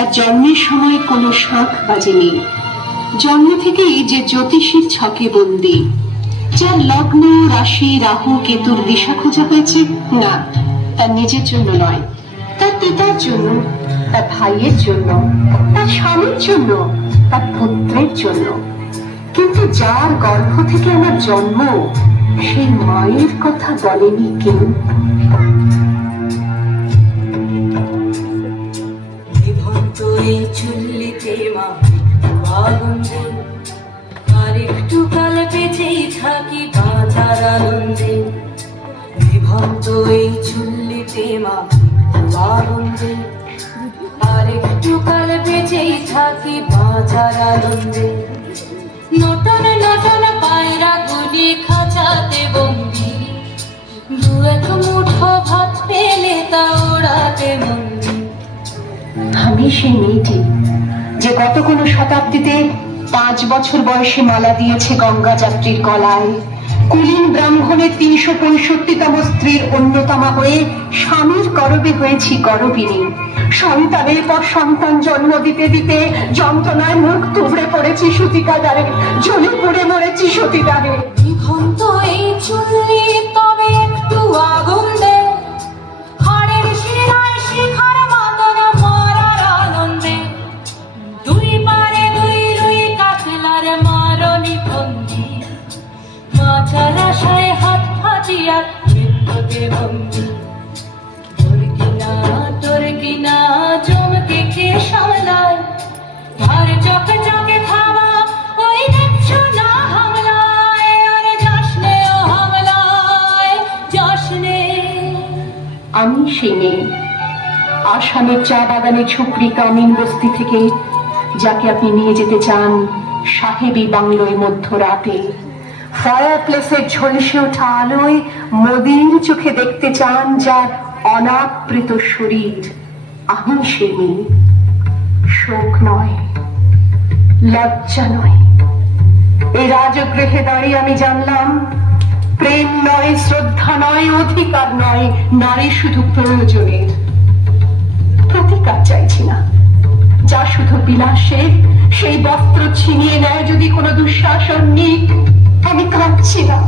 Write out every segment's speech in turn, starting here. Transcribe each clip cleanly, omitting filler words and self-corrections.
যার জন্মের সময় কোনো শাঁখ বাজেনি, জন্ম থেকেই যে জ্যোতিষীর ছকে বন্দী, যার লগ্ন রাশি রাহু কেতুর দিশা খোঁজা হয়েছে না, তার নিজের জন্য নয়, তার পিতার জন্য, তার ভাইয়ের জন্য, তার স্বামীর জন্য, তার পুত্রের জন্য। কিন্তু যার গর্ভ থেকে আমার জন্ম, সেই মায়ের কথা বলেনি কেউ। চুল্লিতে মা আনন্দে, আর একটু কাল বেঁচেই থাকি বাঁচার আনন্দে। বিভক্ত এই চুল্লিতে মা আনন্দে, আর একটু কাল বেঁচেই থাকি বাঁচার আনন্দে। নটন নটন পায়রা গুলি খাঁচাতে বন্দি, দু এক মুঠো ভাত পেলে তা ওড়াতে বন্দি। আমি সেই মেয়েটি যে গত কোনো শতাব্দীতে 5 বছর বয়সে মালা দিয়েছে গঙ্গা যাত্রীর গলায়, কুলীন ব্রাহ্মণের 365তম স্ত্রীর অন্যতমা হয়ে স্বামীর গর্ভে হয়েছি গর্ভিণী। সন্তানের পর সন্তান জন্ম দিতে দিতে যন্ত্রণায় মুখ তুবড়ে পড়েছি সতীকাগারে, জ্বলে পুড়ে মরেছি সতীদারে। বিভক্ত এই চুল্লি তবে একটু আগুন দে, হাড়ের শিরায় শিখার মতন মরার আনন্দে। দুই পারে দুই রুই কাতলার মারণি বন্দি, মাছার আশায় হাত ফাটিয়া মৃত্যুতে বন্দি। তোর কিনা জমকে কে সামলায়, আর চকে চকে থামা ওই দেখছো না হামলায়। আর যাসনে ও হামলায় যাসনে। আমি সেই মেয়ে, আসামের চা বাগানে ঝুপড়ি কামিন বস্তি থেকে, যাকে আপনি নিয়ে যেতে চান সাহেবী বাংলোয় মধ্যরাতে। ফায়ার প্লেসের ঝলসে ওঠা আলোয় মোদির চোখে দেখতে চান যার অনাবৃত শরীর। আমি সেই মেয়ে, শোক নয়, লজ্জা নয়। এই রাজগৃহে দাঁড়িয়ে আমি জানলাম, প্রেম নয়, শ্রদ্ধা নয়, অধিকার নয়, নারী শুধু প্রয়োজনের। প্রতিকার চাইছি না, যা শুধু বিলাসের, সেই বস্ত্র ছিনিয়ে নেয় যদি কোনো দুঃশাসন নিক। আমি কাঁদছি না,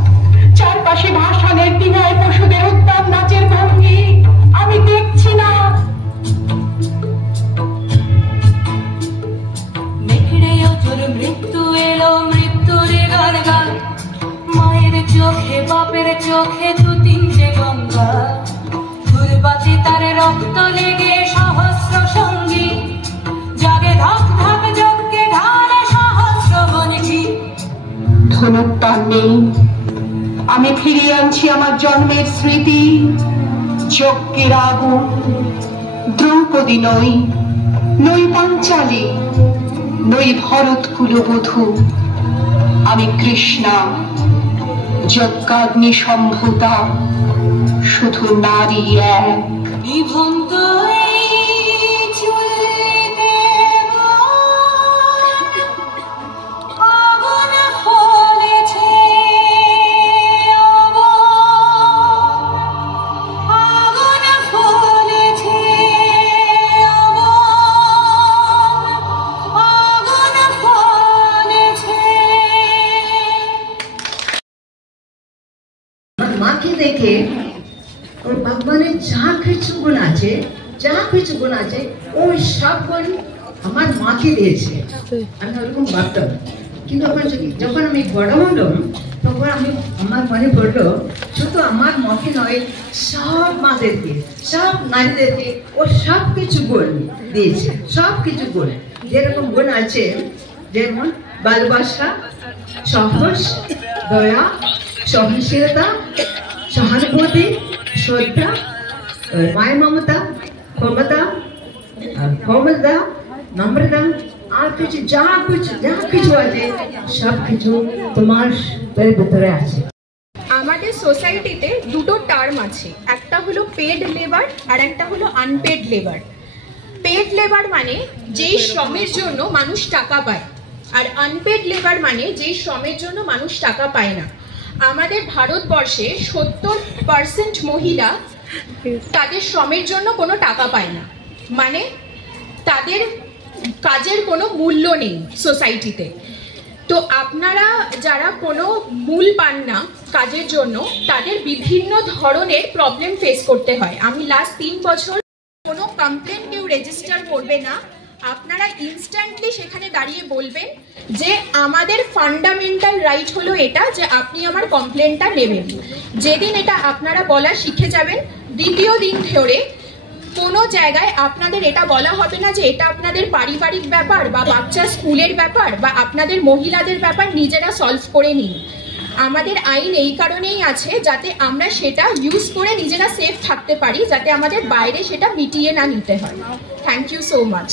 চারপাশে ভাসানের দিনায় পশুদের উদ্যান নাচের ভঙ্গি আমি দেখছি না। মেঘড়েও তোর মৃত্যু এলো, মৃত্যুরে গান গান। মায়ের চোখে বাপের চোখে দু তিনটে গঙ্গা, দুর্বাচে তার রক্ত লেগে সহস্র সঙ্গী। জাগে ধক ধক যজ্ঞে ঢালে সহস্র বনকি। ধনুত্তার নেই, আমি ফিরিয়ে আনছি আমার জন্মের স্মৃতি। যজ্ঞের আগুন, দ্রৌপদী নই, নই পাঞ্চালী, নই ভরত কুলবধূ। আমি কৃষ্ণা, যজ্ঞাগ্নি সম্ভূতা, শুধু নারী এক। বিভক্ত মাকে দেখে ওর ভগবানের যা কিছু গুণ আছে, যা কিছু গুণ আছে, ওই সব গুণ আমার মাকে দিয়েছে। আমি ওরকম ভাবতাম, কিন্তু যখন আমি বড় হলাম তখন আমার মনে পড়লো, শুধু আমার মাকে নয়, সব মাদেরকে, সব নারীদেরকে ও সব কিছু গুণ দিয়েছে। সব কিছু গুণ, যেরকম গুণ আছে, যেমন ভালোবাসা, সাহস, দয়া, সহনশীলতা, সহানুভূতি, শ্রদ্ধা, মায়া মমতা, ক্ষমতা, কোমলতা, নম্রতা, আর কিছু যা কিছু আছে সব কিছু তোমার ভিতরে আছে। আমাদের সোসাইটিতে দুটো টার্ম আছে, একটা হলো পেড লেবার আর একটা হলো আনপেড লেবার। পেড লেবার মানে যেই শ্রমের জন্য মানুষ টাকা পায়, আর আনপেড লেবার মানে যেই শ্রমের জন্য মানুষ টাকা পায় না। আমাদের ভারতবর্ষে 70% মহিলা তাদের শ্রমের জন্য কোনো টাকা পায় না, মানে তাদের কাজের কোনো মূল্য নেই সোসাইটিতে। তো আপনারা যারা কোনো মূল পান না কাজের জন্য, তাদের বিভিন্ন ধরনের প্রবলেম ফেস করতে হয়। আমি লাস্ট 3 বছর কোনো কমপ্লেন কেউ রেজিস্টার করবে না, আপনারা ইনস্ট্যান্টলি সেখানে দাঁড়িয়ে বলবেন যে আমাদের ফান্ডামেন্টাল রাইট হলো এটা যে আপনি আমার কমপ্লেনটা নেবেন। যেদিন এটা আপনারা বলা শিখে যাবেন, দ্বিতীয় দিন ধরে কোনো জায়গায় আপনাদের এটা বলা হবে না যে এটা আপনাদের পারিবারিক ব্যাপার বা বাচ্চা স্কুলের ব্যাপার বা আপনাদের মহিলাদের ব্যাপার, নিজেরা সলভ করে নিন। আমাদের আইন এই কারণেই আছে যাতে আমরা সেটা ইউজ করে নিজেরা সেফ থাকতে পারি, যাতে আমাদের বাইরে সেটা মিটিয়ে না নিতে হয়। Thank you so much.